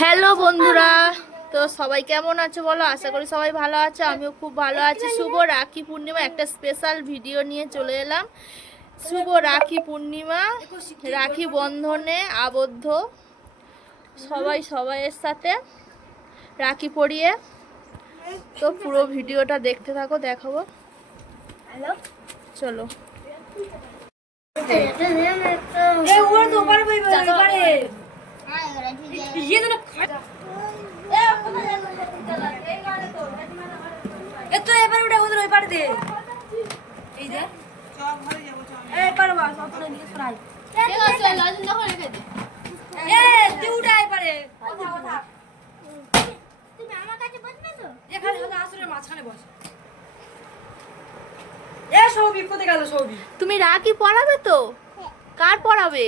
Hello বন্ধুরা তো সবাই কেমন আছো বলো? আশা করি সবাই ভালো আছো আমিও খুব ভালো আছি। শুভ রাখি পূর্ণিমা একটা স্পেশাল ভিডিও নিয়ে চলে এলাম। শুভ রাখি পূর্ণিমা রাখি বন্ধনে আবদ্ধ। সবাই সবাইয়ের সাথে রাখি পরিয়ে তো পুরো ভিডিওটা দেখতে থাকো দেখাবো। চলো। ए এ তো এবার ওটা ওদের ওই পাড়ে তুমি আমার রাকি পড়াবে তো কার পড়াবে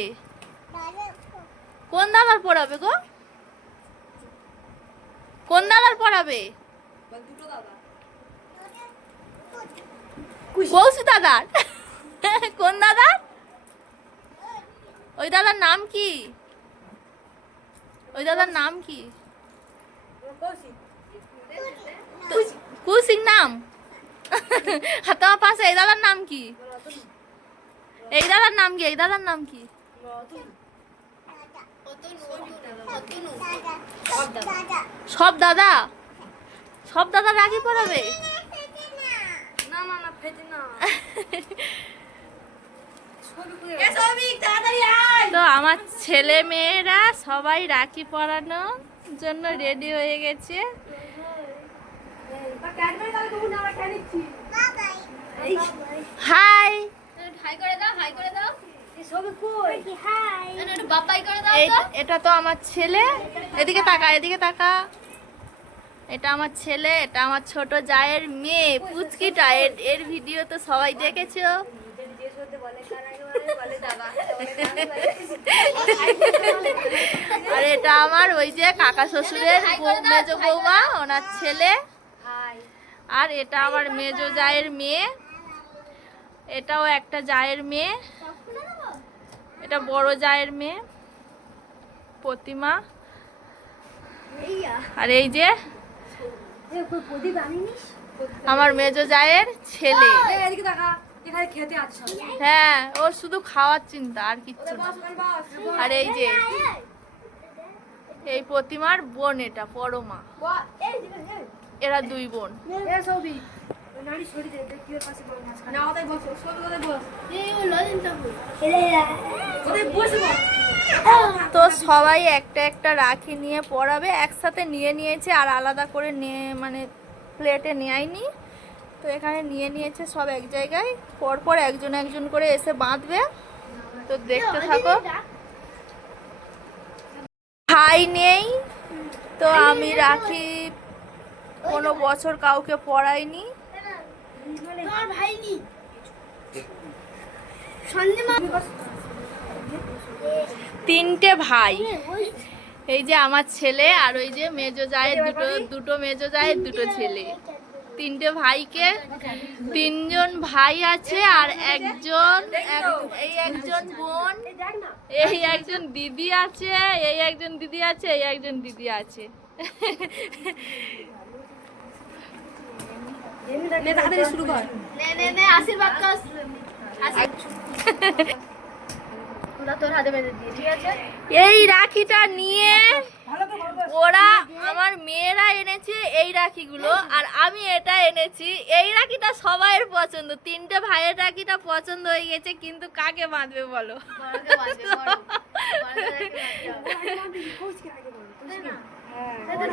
কোন দাদার পড়াবে গো কোন দাদার পড়াবে? দাদা দাদার। কোন দাদার? ওই দাদার নাম কি? ওই দাদার নাম কি? তো- নাম। তোমার পাশে, এই দাদার নাম কি? এই দাদার নাম কি? এই দাদার নাম কি? সব দাদা? সব দাদা রাখি পড়াবে? না না না ফেটি না। এ সৌভিক তাড়াতাড়ি আয়। তো আমার ছেলে মেয়েরা সবাই রাখি পরানোর জন্য রেডি হয়ে গেছে। হাই এই এটা তো আমার ছেলে। এদিকে তাকা এদিকে তাকা। এটা আমার ছেলে এটা আমার ছোট জায়ের মেয়ে পুচকিটা। এর ভিডিও তো সবাই দেখেছ। আর এটা আমার ওই যে কাকা শ্বশুরের মেজো বৌমা ওনার ছেলে। আর এটা আমার মেজো জায়ের মেয়ে। এটাও একটা জায়ের মেয়ে। এটা বড় জায়ের মেয়ে প্রতিমা। আর এই যে আমার মেজ জায়ের ছেলে। হ্যাঁ ওর শুধু খাওয়ার চিন্তা আর কিচ্ছু না। আর এই যে এই প্রতিমার বোন এটা পরমা। এরা দুই বোন। তো সবাই একটা একটা রাখি নিয়ে পড়াবে একসাথে নিয়ে নিয়েছে আর আলাদা করে নিয়ে মানে প্লেটে নেয়নি। তো এখানে নিয়ে নিয়েছে সব এক জায়গায়। পরপর একজন একজন করে এসে বাঁধবে। তো দেখতে থাকো। ভাই নেই। তো আমি রাখি। কোনো বছর কাউকে পড়াইনি। তিনটে ভাই। এই যে আমার ছেলে আর ওই যে মেজো জায়ের দুটো দুটো মেজো জায়ের দুটো ছেলে। তিনটে ভাইকে তিনজন ভাই আছে আর একজন এই একজন বোন এই একজন দিদি আছে এই একজন দিদি আছে এই একজন দিদি আছে। নে তাড়াতাড়ি শুরু কর। এই রাখিটা নিয়ে করে ওরা আমার মেয়েরা এনেছে এই রাখিগুলো আর আমি এটা এনেছি। এই রাখিটা সবাইয়ের পছন্দ। তিনটে ভাইয়ের রাখিটা পছন্দ হয়ে গেছে কিন্তু কাকে বাঁধবে বলো এরা কিটা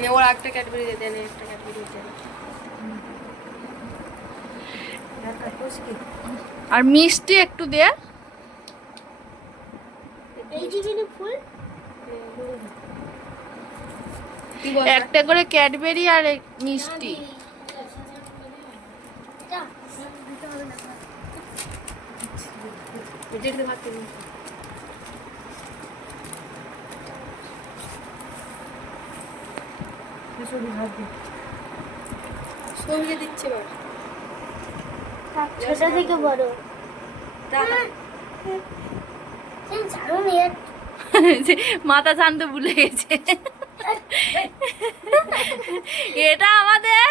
নে ওরা একটা ক্যাডবেরি দিয়ে দেন একটা ক্যাডবেরি আর মিষ্টি একটু দে। ফুল। একটা করে ক্যাডবেরি আর মিষ্টি। ভাত খেলি সবজি দিচ্ছে এবার। ছোট থেকে বড়। ছাড়ুন এর মাথা শান্ত ভুলে গেছে। এটা আমাদের?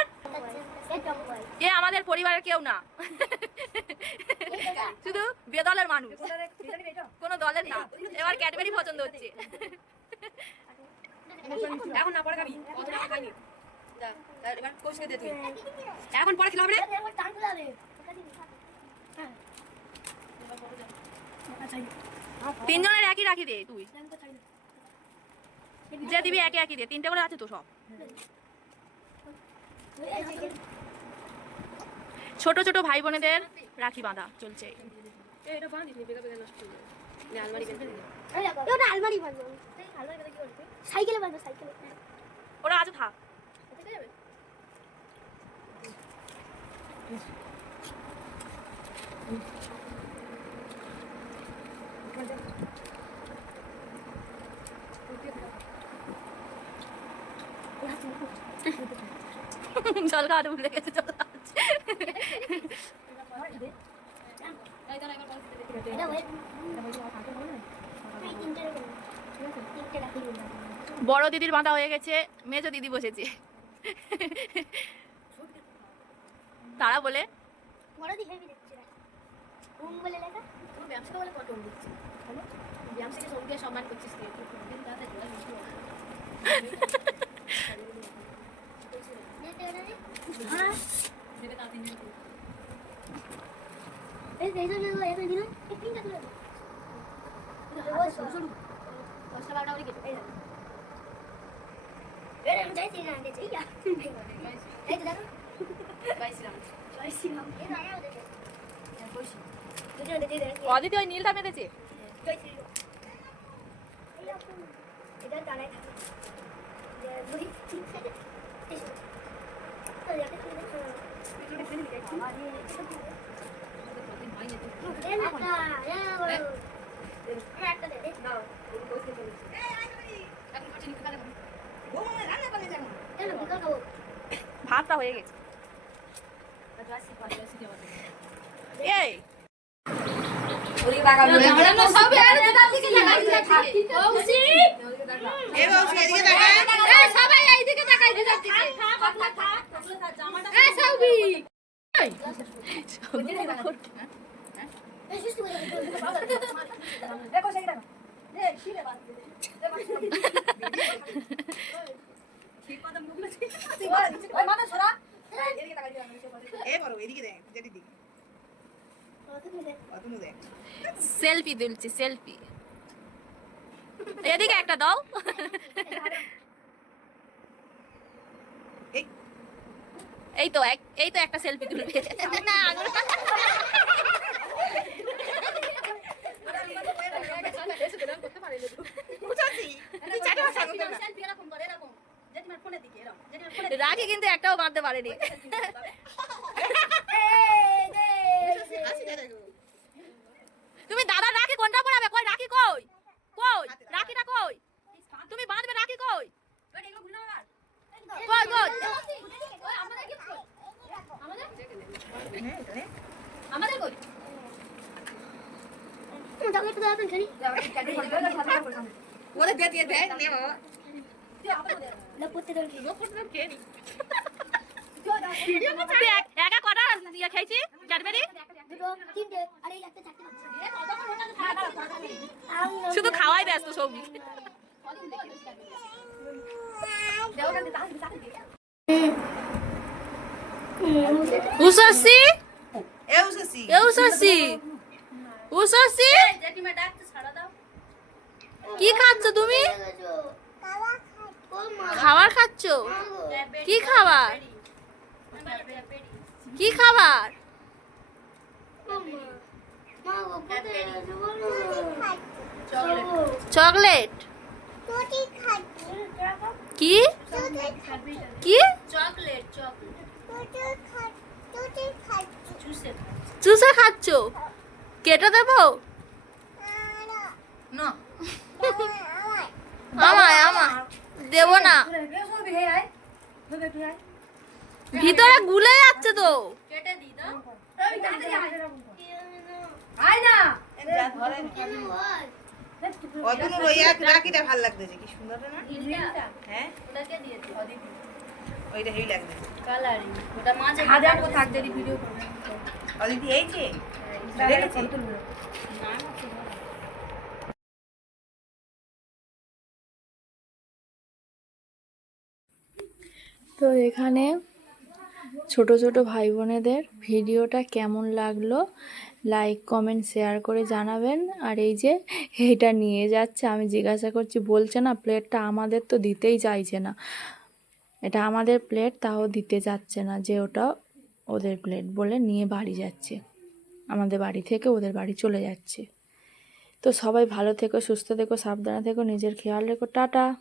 এ আমাদের পরিবারের কেউ না। শুধু বেদলের মানুষ। কোনো দলের না। এবার ক্যাডবেরি পছন্দ হচ্ছে। এখন না পরে খাবি। টাকা খাইনি এবার দে তুই। এখন পরে তিনজনের একই রাখি দে তুই। যে দিবি একে একই দে তিনটে করে আছে তো সব। ছোট ছোট ভাই বোনেদের রাখি বাঁধা চলছে। এটা বাঁধিস বেগা বেগা নষ্ট হয়ে যাবে। আলমারি আলমারি বাঁধবো সাইকেলে বাঁধবো সাইকেলে। ওরা আজ থাক। জল খাওয়াতে ভুলে গেছে জল খাওয়াচ্ছে। এটা ওই এই তিনটে রকম তিনটে রাখি দিলাম বড় দিদির বাঁধা হয়ে গেছে মেজো দিদি বসেছে তারা বলে বড় দি হেভি দেখছি ওম বলে লেখা ব্যবসা বলে কত দিচ্ছি ব্যবসাকে সম্মান করছিস তুই দিন রাতে জোড়া মিষ্টি হ্যাঁ। এই এই এই তিনটা তুলে দাও ওই সরু সরু দশটা বারোটা করে কেটে। এই আমি চাইছি না দেখছি এই তো দেখো দেখি দেখি অদিতি, ওই নীলটা মেরেছে এটা তারাই থাকে ভাতটা হয়ে গেছে। এই। সবাই এই দিকে তাকাই দিকে সেলফি তুলছি সেলফি। এদিকে একটা দাও এই। এই তো এক এই তো একটা সেলফি তুলবে। না এরকম করে, এরকম। রাখি কিন্তু একটাও বাঁধতে পারেনি। তুমি দাদা রাখি কোনটা পড়াবে কই রাখি কই? কই? রাখিটা কই? তুমি বাঁধবে রাখি কই? নে আমাদের কই? এক- কটা ইয়ে খেয়েছি ক্যাডবেরি তিনটে আর এই একটা চারটে শুধু খাওয়াই ব্যস্ত সবজি। উসাসি এ উসাসি উসাসি জেঠিমা ডাকতে ছাড়া দাও। কি খাচ্ছ তুমি? খাবার খাচ্ছ? কি খাবার? কি খাবার? চকলেট। কি? কি? চকলেট চুষে খাচ্ছ? কেটে দেবো? না। আমায় আমায়। দেবো না। ভিতরে গুলে যাচ্ছে তো। কেটে দি দাও আয় আয় না যা ধরে অদুর ওই এক রাখিটা ভালো লাগতেছে কি সুন্দর না? হ্যাঁ? ওটাকে দিয়েছি ওইটা হেভি লাগতেছে। কালারিং ওটা মাঝে হাজার থাক যদি ভিডিও করবে অদিতি এই যে। তো এখানে ছোট ছোট ভাই বোনেদের ভিডিওটা কেমন লাগল লাইক কমেন্ট শেয়ার করে জানাবেন। আর এই যে এটা নিয়ে যাচ্ছে, আমি জিজ্ঞাসা করছি, বলছে না প্লেটটা আমাদের তো দিতেই চাইছে না। এটা আমাদের প্লেট তাও দিতে যাচ্ছে না যে ওটা ওদের প্লেট বলে নিয়ে বাড়ি যাচ্ছে। আমাদের বাড়ি থেকে ওদের বাড়ি চলে যাচ্ছে। তো সবাই ভালো থেকো, সুস্থ থেকো, সাবধানে থেকো, নিজের খেয়াল রেখো। টাটা।